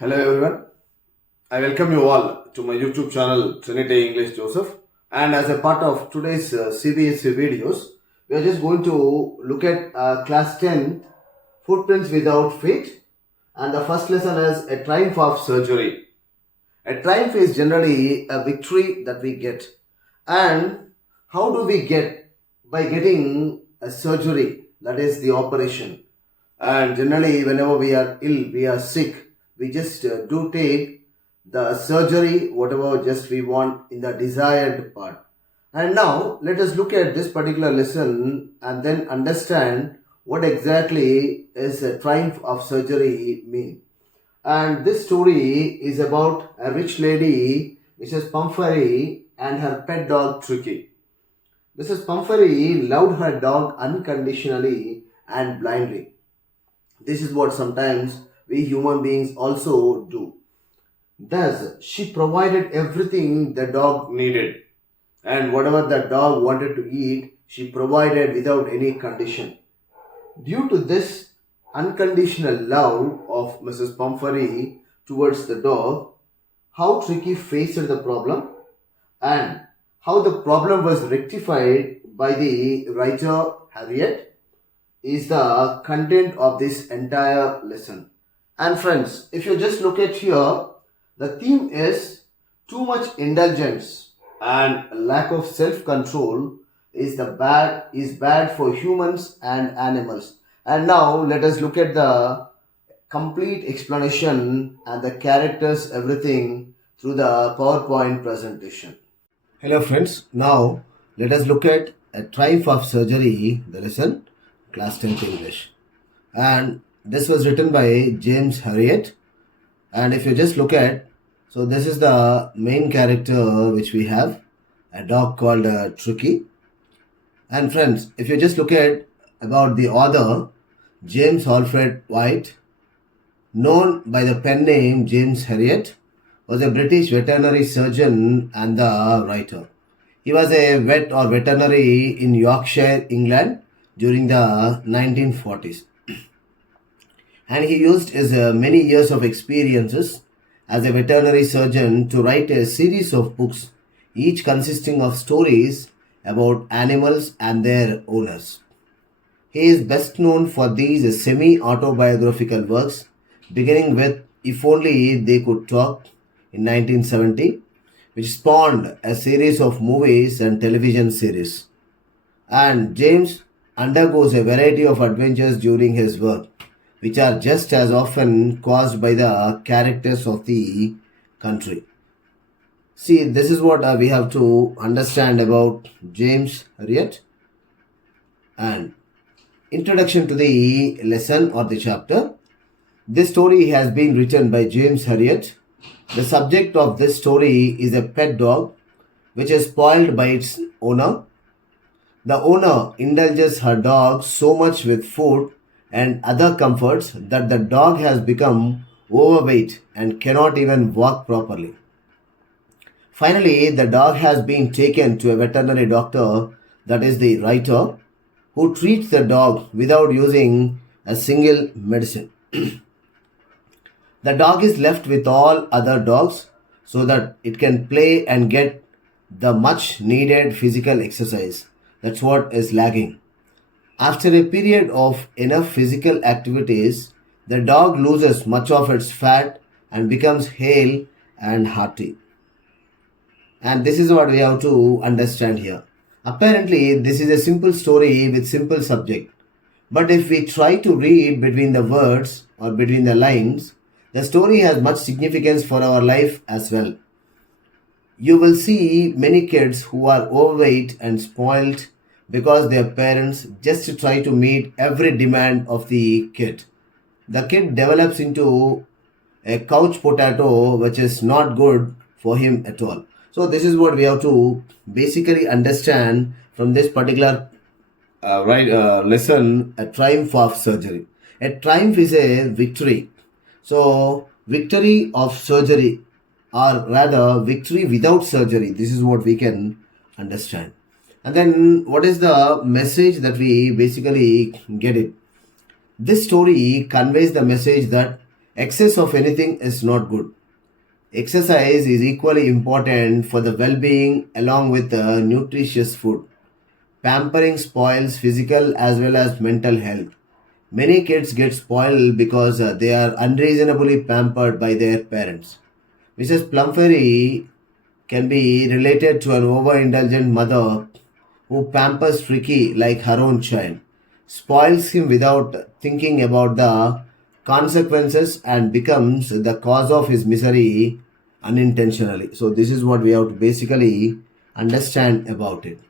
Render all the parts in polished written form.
Hello everyone. I welcome you all to my YouTube channel Trinity English Joseph. And as a part of today's CBSE videos, we are just going to look at class 10 footprints without feet. And the first lesson is a triumph of surgery. A triumph is generally a victory that we get. And how do we get? By getting a surgery, that is the operation. And generally, whenever we are ill, we are sick, we just do take the surgery, whatever just we want in the desired part. And now, let us look at this particular lesson and then understand what exactly is a triumph of surgery mean. And this story is about a rich lady, Mrs. Pumphrey, and her pet dog Tricki. Mrs. Pumphrey loved her dog unconditionally and blindly. This is what sometimes we human beings also do. Thus, she provided everything the dog needed, and whatever the dog wanted to eat, she provided without any condition. Due to this unconditional love of Mrs. Pumphrey towards the dog, how Tricki faced the problem and how the problem was rectified by the writer Herriot is the content of this entire lesson. And friends, if you just look at here, the theme is too much indulgence and lack of self-control is bad for humans and animals. And now let us look at the complete explanation and the characters, everything through the PowerPoint presentation. Hello friends, now let us look at a triumph of surgery, the lesson, class 10th English. And this was written by James Herriot. And if you just look at, so this is the main character which we have, a dog called Tricki. And friends, if you just look at about the author, James Alfred White, known by the pen name James Herriot, was a British veterinary surgeon and the writer. He was a vet or veterinary in Yorkshire, England during the 1940s. And he used his many years of experiences as a veterinary surgeon to write a series of books, each consisting of stories about animals and their owners. He is best known for these semi-autobiographical works, beginning with If Only They Could Talk in 1970, which spawned a series of movies and television series. And James undergoes a variety of adventures during his work, which are just as often caused by the characters of the country. See, this is what we have to understand about James Herriot. And introduction to the lesson or the chapter. This story has been written by James Herriot. The subject of this story is a pet dog which is spoiled by its owner. The owner indulges her dog so much with food and other comforts that the dog has become overweight and cannot even walk properly. Finally, the dog has been taken to a veterinary doctor, that is the writer, who treats the dog without using a single medicine. The dog is left with all other dogs so that it can play and get the much needed physical exercise. That's what is lagging. After a period of enough physical activities, the dog loses much of its fat and becomes hale and hearty. And this is what we have to understand here. Apparently, this is a simple story with simple subject. But if we try to read between the words or between the lines, the story has much significance for our life as well. You will see many kids who are overweight and spoiled because their parents just try to meet every demand of the kid. The kid develops into a couch potato, which is not good for him at all. So this is what we have to basically understand from this particular lesson, a triumph of surgery. A triumph is a victory. So victory of surgery, or rather victory without surgery. This is what we can understand. And then what is the message that we basically get it? This story conveys the message that Excess of anything is not good. Exercise is equally important for the well being along with nutritious food. Pampering spoils physical as well as mental health. Many kids get spoiled because they are unreasonably pampered by their parents. Mrs. Pumphrey can be related to an overindulgent mother who pampers Tricki like her own child, spoils him without thinking about the consequences, and becomes the cause of his misery unintentionally. So, this is what we have to basically understand about it.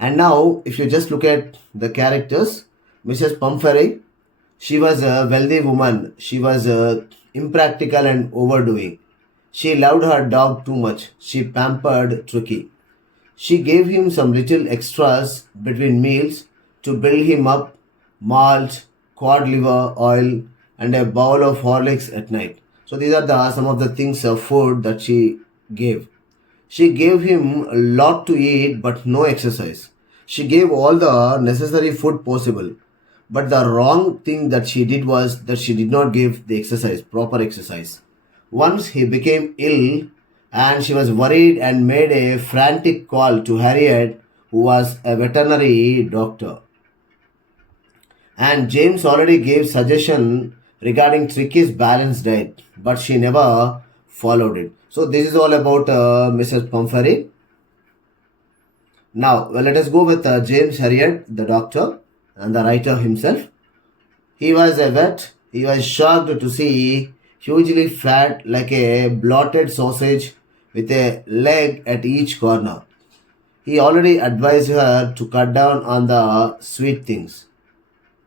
And now, if you just look at the characters, Mrs. Pumphrey, she was a wealthy woman. She was impractical and overdoing. She loved her dog too much. She pampered Tricki. She gave him some little extras between meals to build him up: malt, cod liver oil, and a bowl of Horlicks at night. So these are some of the things of food that she gave. She gave him a lot to eat but no exercise. She gave all the necessary food possible. But the wrong thing that she did was that she did not give the exercise, proper exercise. Once he became ill and she was worried and made a frantic call to Herriot, who was a veterinary doctor. And James already gave suggestion regarding Tricky's balanced diet, but she never followed it. So this is all about Mrs. Pumphrey. Now let us go with James Herriot, the doctor and the writer himself. He was a vet. He was shocked to see hugely fat like a blotted sausage with a leg at each corner. He already advised her to cut down on the sweet things.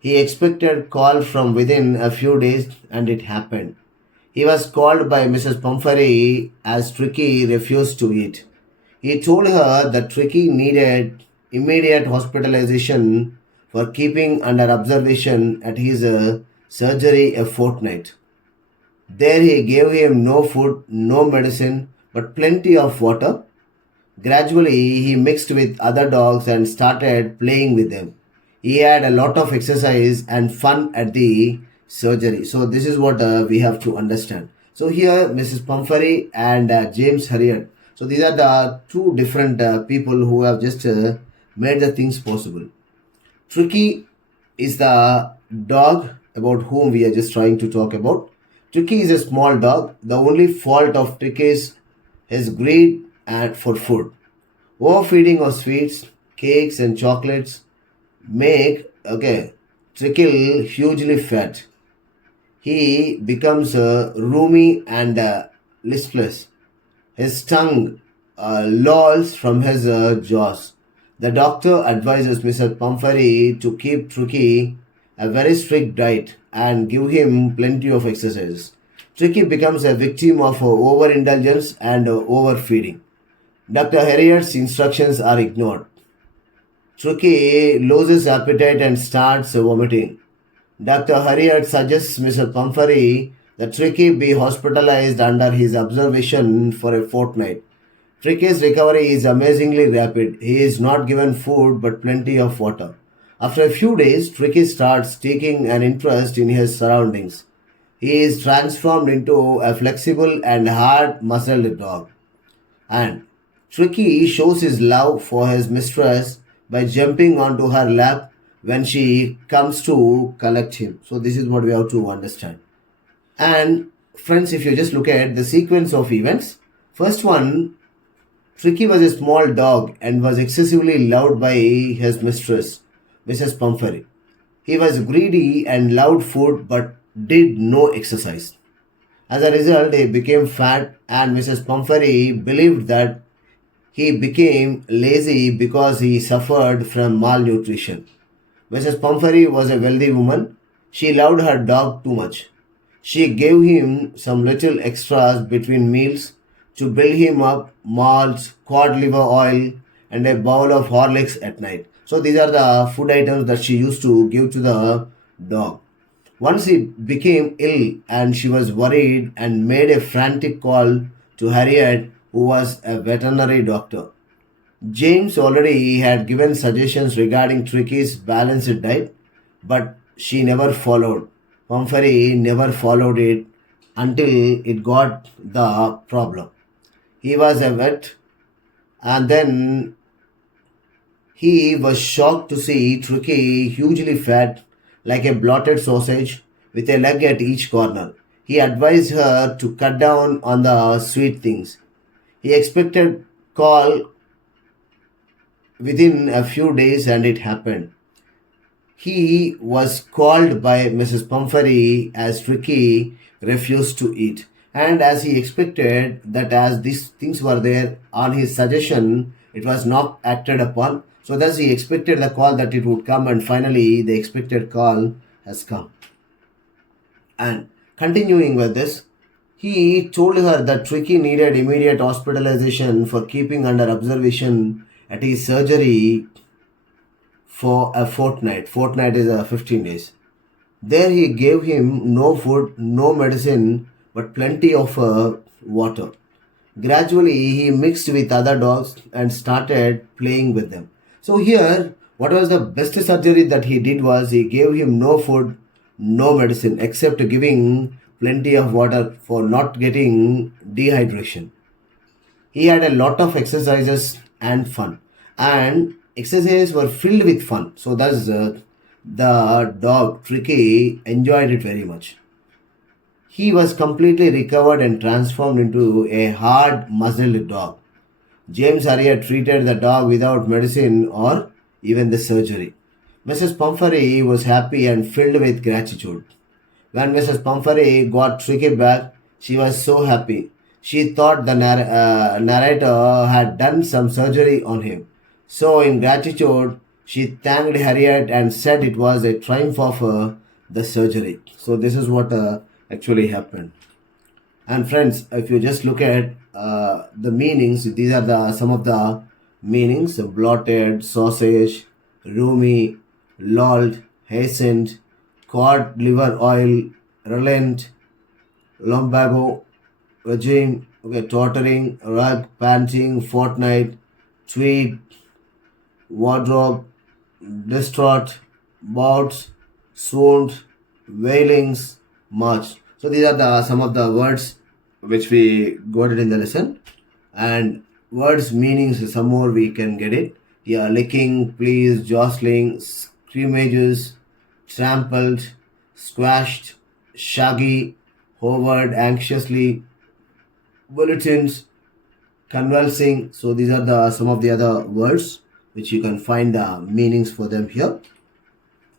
He expected call from within a few days, and it happened. He was called by Mrs. Pumphrey as Tricki refused to eat. He told her that Tricki needed immediate hospitalization for keeping under observation at his surgery a fortnight. There he gave him no food, no medicine, but plenty of water. Gradually, he mixed with other dogs and started playing with them. He had a lot of exercise and fun at the surgery. So, this is what we have to understand. So, here, Mrs. Pumphrey and James Herriot. So, these are the two different people who have just made the things possible. Tricki is the dog about whom we are just trying to talk about. Tricki is a small dog. The only fault of Tricki is his greed and for food. Overfeeding of sweets, cakes, and chocolates make Tricki hugely fat. He becomes roomy and listless. His tongue lolls from his jaws. The doctor advises Mr. Pumphrey to keep Tricki a very strict diet and give him plenty of exercise. Tricki becomes a victim of overindulgence and overfeeding. Dr. Herriot's instructions are ignored. Tricki loses appetite and starts vomiting. Dr. Herriot suggests Mr. Pumphrey that Tricki be hospitalized under his observation for a fortnight. Tricki's recovery is amazingly rapid. He is not given food but plenty of water. After a few days, Tricki starts taking an interest in his surroundings. He is transformed into a flexible and hard-muscled dog. And Tricki shows his love for his mistress by jumping onto her lap when she comes to collect him. So this is what we have to understand. And friends, if you just look at the sequence of events, first one, Tricki was a small dog and was excessively loved by his mistress, Mrs. Pumphrey. He was greedy and loved food but did no exercise. As a result, he became fat, and Mrs. Pumphrey believed that he became lazy because he suffered from malnutrition. Mrs. Pumphrey was a wealthy woman. She loved her dog too much. She gave him some little extras between meals to build him up: malt, cod liver oil, and a bowl of Horlicks at night. So these are the food items that she used to give to the dog. Once he became ill and she was worried and made a frantic call to Herriot, who was a veterinary doctor. James already had given suggestions regarding Tricky's balanced diet, but she never followed. Pumphrey never followed it until it got the problem. He was a vet, and then he was shocked to see Tricki hugely fat, like a blotted sausage, with a leg at each corner. He advised her to cut down on the sweet things. He expected call within a few days, and it happened. He was called by Mrs. Pumphrey as Tricki refused to eat. And as he expected that as these things were there on his suggestion, it was not acted upon. So thus he expected the call that it would come, and finally the expected call has come. And continuing with this, he told her that Tricki needed immediate hospitalization for keeping under observation at his surgery for a fortnight. Fortnight is 15 days. There he gave him no food, no medicine, but plenty of water. Gradually, he mixed with other dogs and started playing with them. So here, what was the best surgery that he did was he gave him no food, no medicine, except giving plenty of water for not getting dehydration. He had a lot of exercises and fun, and exercises were filled with fun. So thus, the dog Tricki enjoyed it very much. He was completely recovered and transformed into a hard muzzled dog. James Herriot treated the dog without medicine or even the surgery. Mrs. Pumphrey was happy and filled with gratitude. When Mrs. Pumphrey got Tricki back, she was so happy. She thought the narrator had done some surgery on him. So, in gratitude, she thanked Herriot and said it was a triumph of the surgery. So, this is what actually happened. And friends, if you just look at the meanings, these are some of the meanings: blotted, sausage, roomy, lolled, hastened, cod liver oil, relent, lumbago, regime, okay, tottering, rug, panting, fortnight, tweed, wardrobe, distraught, bouts, swooned, wailings, march. So these are some of the words which we got it in the lesson, and words meanings some more we can get it. Yeah, licking, please, jostling, scrimmages, trampled, squashed, shaggy, hovered anxiously, bulletins, convulsing. So these are some of the other words which you can find the meanings for them here.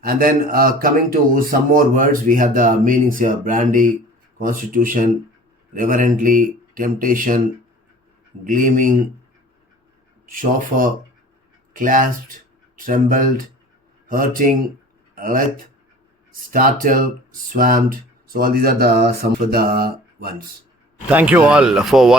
And then coming to some more words, we have the meanings here: brandy, constitution, reverently, temptation, gleaming, chauffeur, clasped, trembled, hurting, leth, startled, swamped. So all these are some of the ones. Thank you all for watching.